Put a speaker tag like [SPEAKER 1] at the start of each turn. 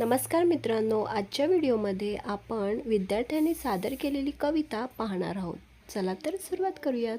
[SPEAKER 1] नमस्कार मित्रांनो आजच्या व्हिडिओमध्ये आपण विद्यार्थ्यांनी सादर केलेली कविता पाहणार आहोत. चला तर सुरुवात करूयात.